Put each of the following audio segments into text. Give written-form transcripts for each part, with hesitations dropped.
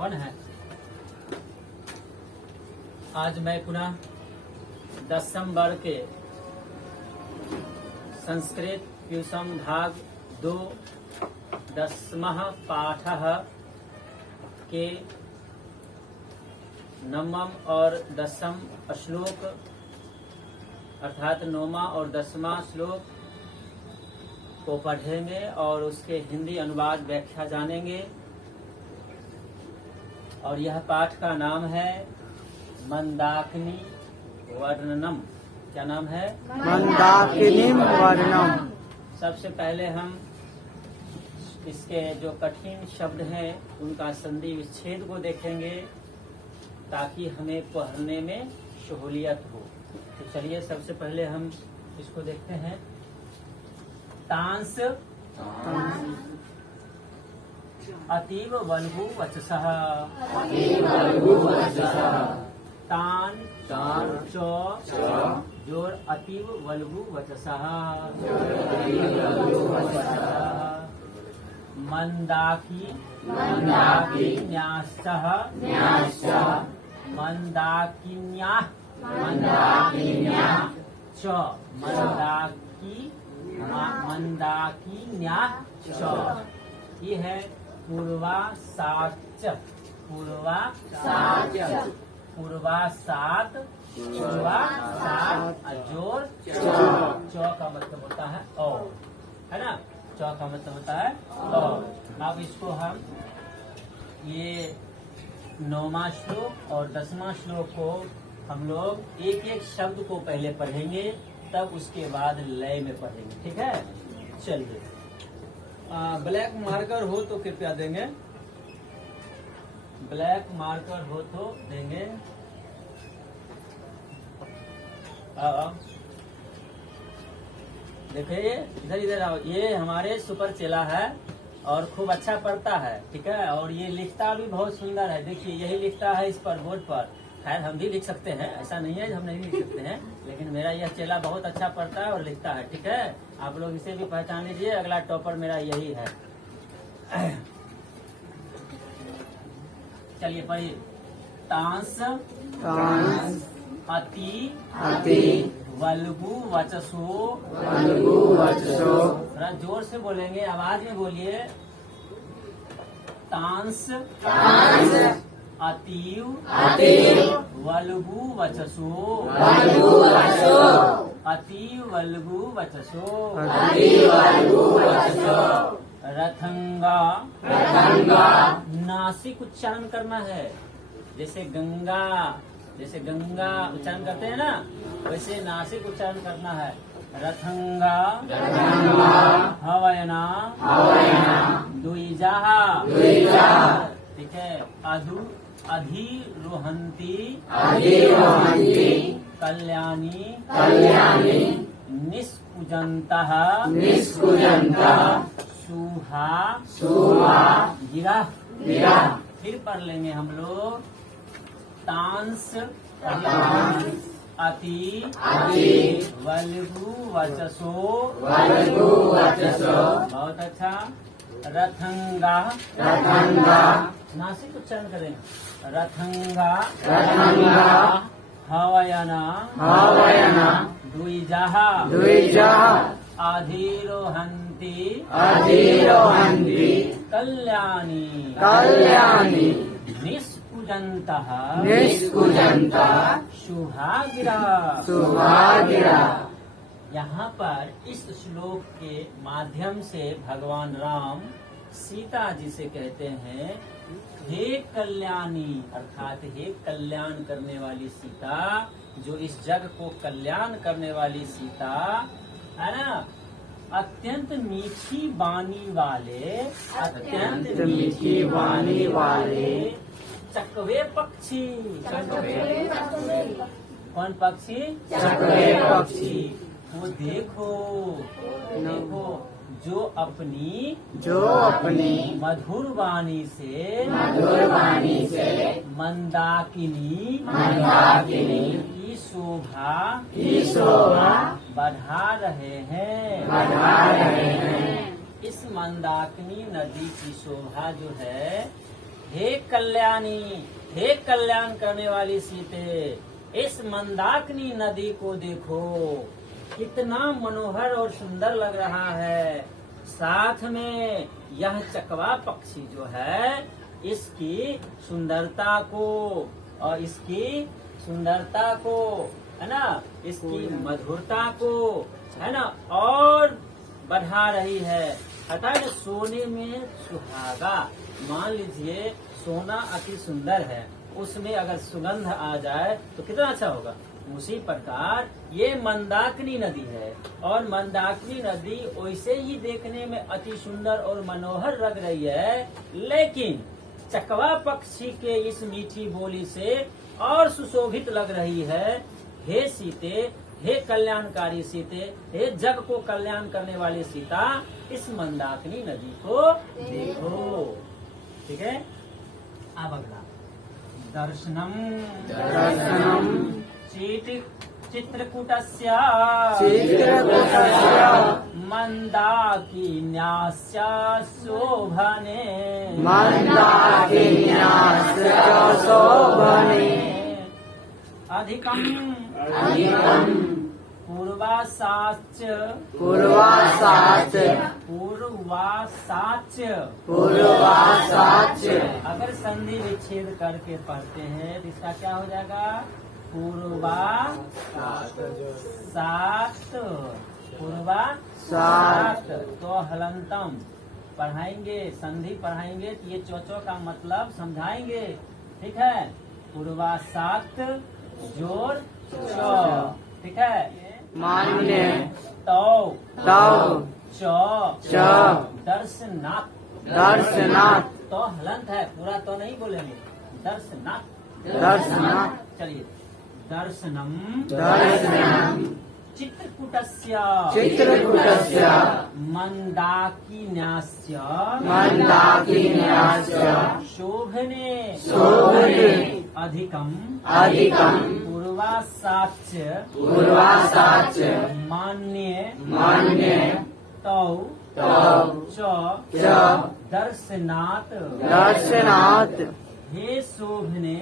कौन है? आज मैं पुनः 10वीं वर्ग के संस्कृत व्युषम भाग 2 10वां पाठ के 9वां और 10वां श्लोक अर्थात 9वां और 10वां श्लोक को पढ़ेंगे और उसके हिंदी अनुवाद व्याख्या जानेंगे। और यह पाठ का नाम है मंदाकिनी वर्णनम। क्या नाम है? मंदाकिनी वर्णनम। सबसे पहले हम इसके जो कठिन शब्द हैं उनका संधि विच्छेद को देखेंगे ताकि हमें पढ़ने में सहूलियत हो। तो चलिए सबसे पहले हम इसको देखते हैं। तांस अतीव वल्गु वचसः तान च जोर अतीव वल्गु वचसः मंदाकी न्यासः मंदाकिन्याः च मंदाकिन्याः च। ये है पूर्वासाच जोर च का मतलब होता है और, है ना? च का मतलब होता है और। अब इसको हम ये 9वां श्लोक और 10वां श्लोक को हम लोग एक एक शब्द को पहले पढ़ेंगे, तब उसके बाद लय में पढ़ेंगे। ठीक है, चलिए। ब्लैक मार्कर हो तो कृपया देंगे। ब्लैक मार्कर हो तो देंगे। देखिए इधर आओ। ये हमारे सुपर चेला है और खूब अच्छा पढ़ता है। ठीक है, और ये लिखता भी बहुत सुंदर है। देखिए यही लिखता है इस पर बोर्ड पर। खैर हम भी लिख सकते हैं, ऐसा नहीं है हम नहीं लिख सकते हैं, लेकिन मेरा यह चेला बहुत अच्छा पढ़ता है और लिखता है। ठीक है, आप लोग इसे भी पहचान लीजिए। अगला टॉपर मेरा यही है। चलिए पढ़िए। तांस अति वल्गु वचसो। थोड़ा जोर से बोलेंगे, आवाज में बोलिए। तांस अतीव वल्गु वचसो। अतीव वल्गु वचसो। रथंगा नासिक उच्चारण करना है। जैसे गंगा उच्चारण करते हैं ना, वैसे नासिक उच्चारण करना है। रथंगा हवयना द्विजा। ठीक है। अधिरोहंती कल्याणी निष्कुजन्तः सुहा गिरा। फिर पढ़ लेंगे हम लोग। तांस अति वल्गु वचसो। बहुत अच्छा। रथंगा नासिक उच्चारण करें। रथंगा हवयना द्विजा। अधिरोहन्ति कल्याणी निष्कुजन्तः शुभागिरा। यहाँ पर इस श्लोक के माध्यम से भगवान राम सीता जी से कहते हैं, हे कल्याणी, अर्थात हे कल्याण करने वाली सीता, जो इस जग को कल्याण करने वाली सीता है ना। अत्यंत मीठी वाणी वाले चकवे पक्षी। कौन पक्षी? चकवे पक्षी। वो देखो जो अपनी मधुर वाणी से मंदाकिनी की शोभा बढ़ा रहे हैं। इस मंदाकिनी नदी की शोभा जो है हे कल्याणी, हे कल्याण करने वाली सीते, इस मंदाकिनी नदी को देखो, कितना मनोहर और सुंदर लग रहा है। साथ में यह चकवा पक्षी जो है, इसकी सुंदरता को और इसकी सुंदरता को, है ना, इसकी मधुरता को, है ना, और बढ़ा रही है। अर्थात सोने में सुहागा, मान लीजिए सोना अति सुंदर है, उसमें अगर सुगंध आ जाए तो कितना अच्छा होगा। उसी प्रकार ये मंदाकिनी नदी है, और मंदाकिनी नदी वैसे ही देखने में अति सुंदर और मनोहर लग रही है, लेकिन चकवा पक्षी के इस मीठी बोली से और सुशोभित लग रही है। हे सीते, हे कल्याणकारी सीते, हे जग को कल्याण करने वाली सीता, इस मंदाकिनी नदी को देखो। ठीक है, अब अगला दर्शनम चित्रकूटस्य मंदाकिन्यास्य शोभने अधिकम पूर्वासाच अगर संधि विच्छेद करके पढ़ते हैं तो इसका क्या हो जाएगा? पूर्वासात तो हलंतम पढ़ाएंगे, संधि पढ़ाएंगे तो ये चौचो का मतलब समझाएंगे। ठीक है, पूर्वासात जोर चौ। ठीक है, मान्य तो दर्शनाथ तो हलंत है, पूरा तो नहीं बोलेंगे। दर्शनाथ चलिए, दर्शनम चित्रकूटस्य मंदाकिन्यास्य शोभने अधिकम पूर्वासाच मान्य तौ च दर्शनात् हे शोभने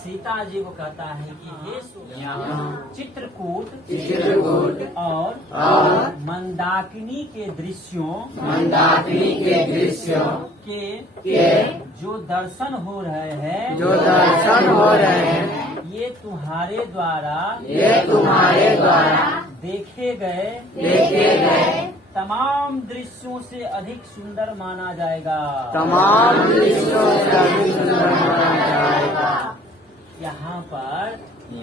सीता जी को कहता है कि हे शोभने चित्रकूट और मंदाकिनी के दृश्यों के जो दर्शन हो रहे हैं ये तुम्हारे द्वारा देखे गए तमाम दृश्यों से अधिक सुंदर माना जाएगा। यहाँ पर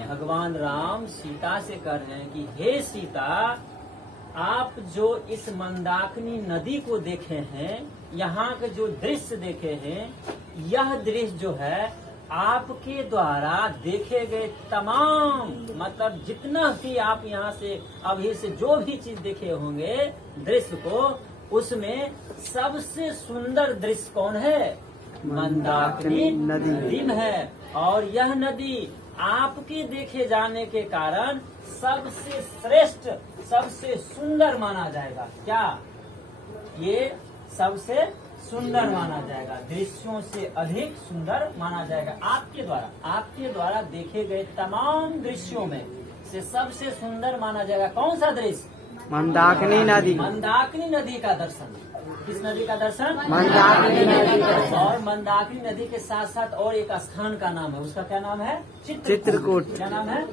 भगवान राम सीता से कह रहे हैं कि हे सीता, आप जो इस मंदाकिनी नदी को देखे हैं, यहाँ के जो दृश्य देखे हैं, यह दृश्य जो है आपके द्वारा देखे गए तमाम, मतलब जितना भी आप यहाँ से अभी से जो भी चीज देखे होंगे दृश्य को, उसमें सबसे सुंदर दृश्य कौन है? मंदाकिनी नदी है। और यह नदी आपके देखे जाने के कारण सबसे श्रेष्ठ, सबसे सुंदर माना जाएगा। क्या ये सबसे सुंदर माना जाएगा? दृश्यों से अधिक सुंदर माना जाएगा। आपके द्वारा देखे गए तमाम दृश्यों में से सबसे सुंदर माना जाएगा कौन सा दृश्य? मंदाकिनी नदी का दर्शन। किस नदी का दर्शन? मंदाकिनी नदी का दर्शन। और मंदाकिनी नदी के साथ साथ और एक स्थान का नाम है, उसका क्या नाम है? चित्रकूट। क्या नाम है?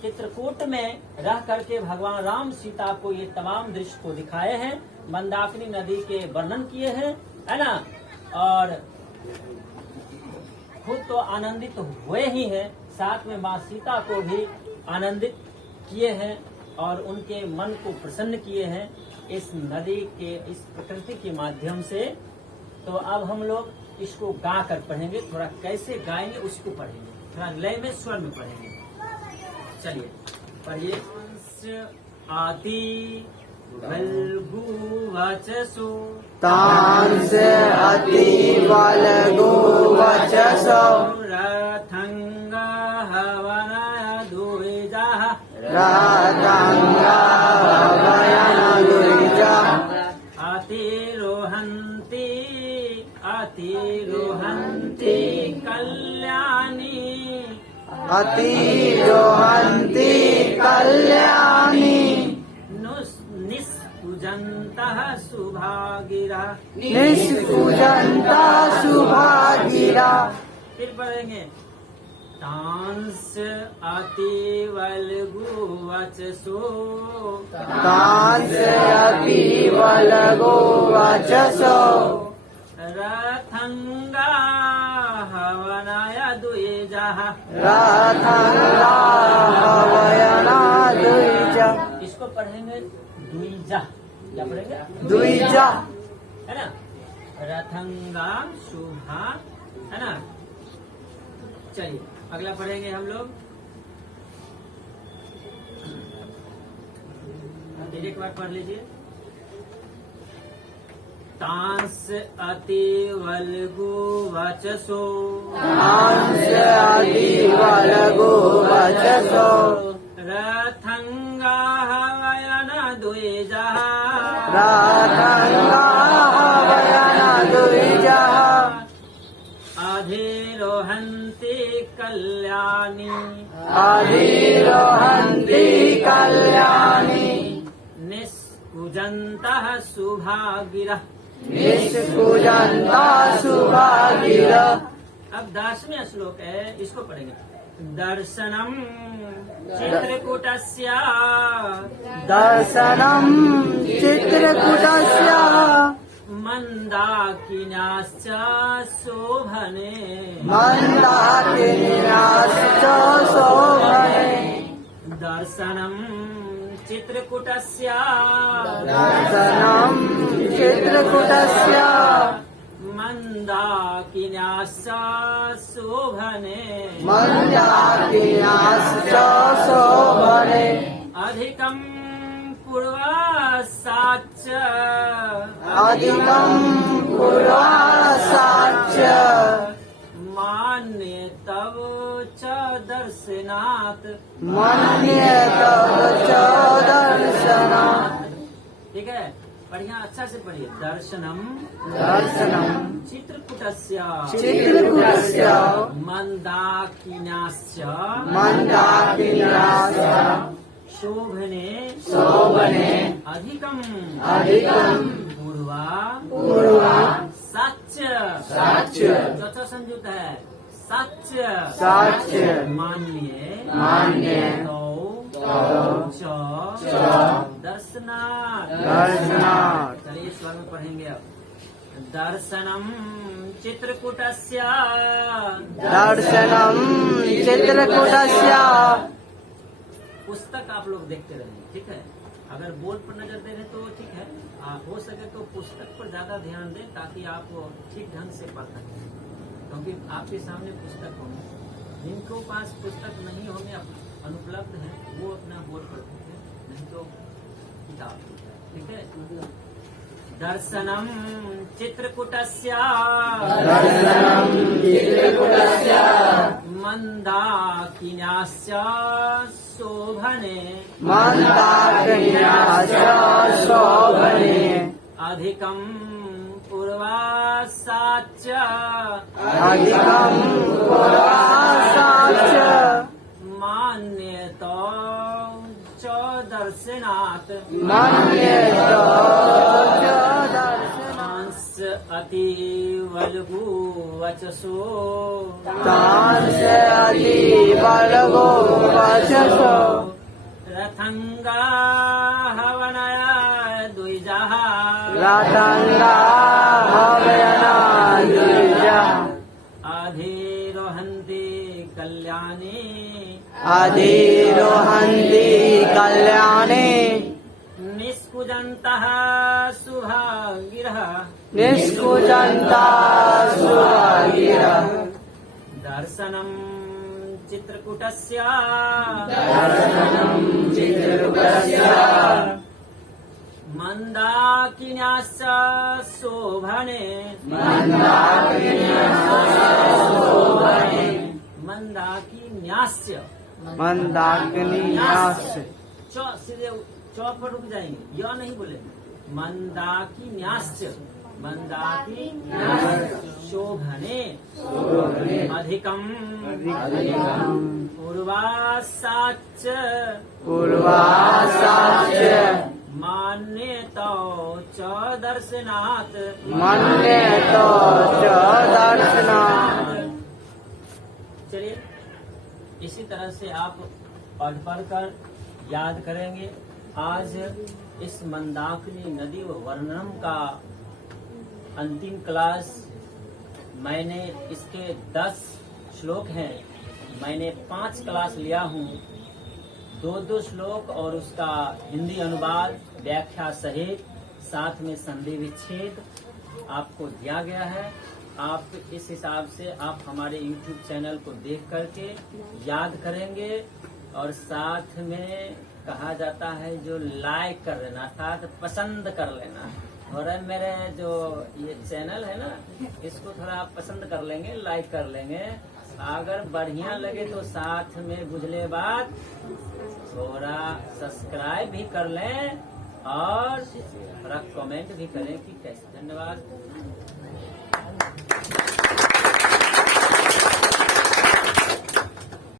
चित्रकूट में रह करके भगवान राम सीता को ये तमाम दृश्य को दिखाए हैं, मंदाकिनी नदी के वर्णन किए हैं, है ना। और खुद तो आनंदित हुए ही हैं, साथ में माँ सीता को भी आनंदित किए हैं और उनके मन को प्रसन्न किए हैं इस नदी के, इस प्रकृति के माध्यम से। तो अब हम लोग इसको गा कर पढ़ेंगे, थोड़ा कैसे गाएंगे उसको पढ़ेंगे, थोड़ा लय में स्वर में पढ़ेंगे। चलिए पढ़िए। आदि वल्गु वचसु तांस अति वल्गु वचसु रथंग हवन दुइजः अतिरोहन्ति अतिरोहन्ति कल्याणी निष्कुजन्तः शुभागिरा। निष्कुजन्ता शुभागिरा। फिर पढ़ेंगे तांस अतिवल्गु वचसो। तांस अतिवल्गु वचसो। रथंगा हवनाय द्विजः। रथंगा हवना द्विजा। इसको पढ़ेंगे द्विजा। क्या पढ़ेंगे? द्विजा है ना। रथंगा शुभा है ना। चलिए अगला पढ़ेंगे हम लोग। एक बार पढ़ लीजिए। तांस अतिवल्गु वचसो। तांस अतिवल्गु वचसो। रथंगा हवयन द्विजः। रथंगा हवयन द्विजः। अधिरोहन्ति कल्याणी। अधिरोहन्ति कल्याणी। निष्कुजन्तः शुभागिरः। निष्कुजन्ता शुभागिरा। अब 10वां श्लोक है, इसको पढ़ेंगे। दर्शनम चित्रकूटस्य। दर्शनम चित्रकूटस्य। मंदाकिन्याश्च शोभने। मंदाकिन्याश्च शोभने। दर्शनम चित्रकूटस्य। दर्शनम चित्रकूटस्य। मंदाकिन्याश्च शोभने। मंदाकिन्याश्च शोभने। अधिकं पूर्वासाच्च। अधिकं पूर्वासाच्च। मान्ये तव च दर्शनात्। मन्ये तव च दर्शनात्। ठीक है, बढ़िया अच्छा से पढ़िए। दर्शनम दर्शनम चित्रकूटस्य। चित्रकूटस्य। मंदाकिन्याश्च। मंदाकिन्याश्च शोभने। शोभने। अधिकं पूर्वा सच। चौथा संयुक्त है सच। मान्य तो दर्शनात्। चलिए स्वर में पढ़ेंगे अब। दर्शनम चित्रकूटस्य। दर्शनम चित्रकूटस्य। पुस्तक आप लोग देखते रहेंगे, ठीक है। अगर बोर्ड पर नजर दे रहे तो ठीक है, आप हो सके तो पुस्तक पर ज्यादा ध्यान दें ताकि आप ठीक ढंग से पढ़ सकें, क्योंकि आपके सामने पुस्तक होंगे। जिनको पास पुस्तक नहीं होंगे, अनुपलब्ध है, वो अपना बोर्ड पर देखें, नहीं तो किताब, ठीक है। दर्शनम चित्रकूटस्य। मंदाकिन्याश्च शोभने। शोभने। अधिकं पूर्वासाच्च। अधिकं पूर्वासाच्च। मान्यतो च दर्शनात्। मन्यतो च दर्शनात्। अतिवल्गु वचसो। तांस अतिवल्गु वचसो। रथंगा हवनय द्विजः। रथंगा हवना द्विजा। अधिरोहन्ति कल्याणी। अधिरोहन्ति कल्याणी। निष्कुजन्तः शुभागिरः। निष्कुजन्ता शुभागिरा। दर्शनं चित्रकूटस्य। मंदाकिन्याश्च शोभने। मंदाकिन्याश्च। मंदाकिन्याश्च। सीधे चौ पर रुक जाएंगे, या नहीं बोले। मंदाकिन्याश्च। मंदाति शोभने अधिकम पूर्वासाच पूर्वासाच मान्यतो च दर्शनात् मन्यतो च दर्शनात्। चलिए इसी तरह से आप पढ़ कर याद करेंगे। आज इस मंदाकिनी नदी वर्णनम का अंतिम क्लास, मैंने इसके 10 श्लोक हैं, मैंने 5 क्लास लिया हूँ। 2 श्लोक और उसका हिंदी अनुवाद व्याख्या सहित, साथ में संधि विच्छेद आपको दिया गया है। आप इस हिसाब से आप हमारे YouTube चैनल को देख करके याद करेंगे। और साथ में कहा जाता है जो लाइक कर लेना, अर्थात पसंद कर लेना। और मेरे जो ये चैनल है ना, इसको थोड़ा आप पसंद कर लेंगे, लाइक कर लेंगे। अगर बढ़िया लगे तो साथ में बुझले बात थोड़ा सब्सक्राइब भी कर लें और थोड़ा कमेंट भी करें कि कैसे। धन्यवाद।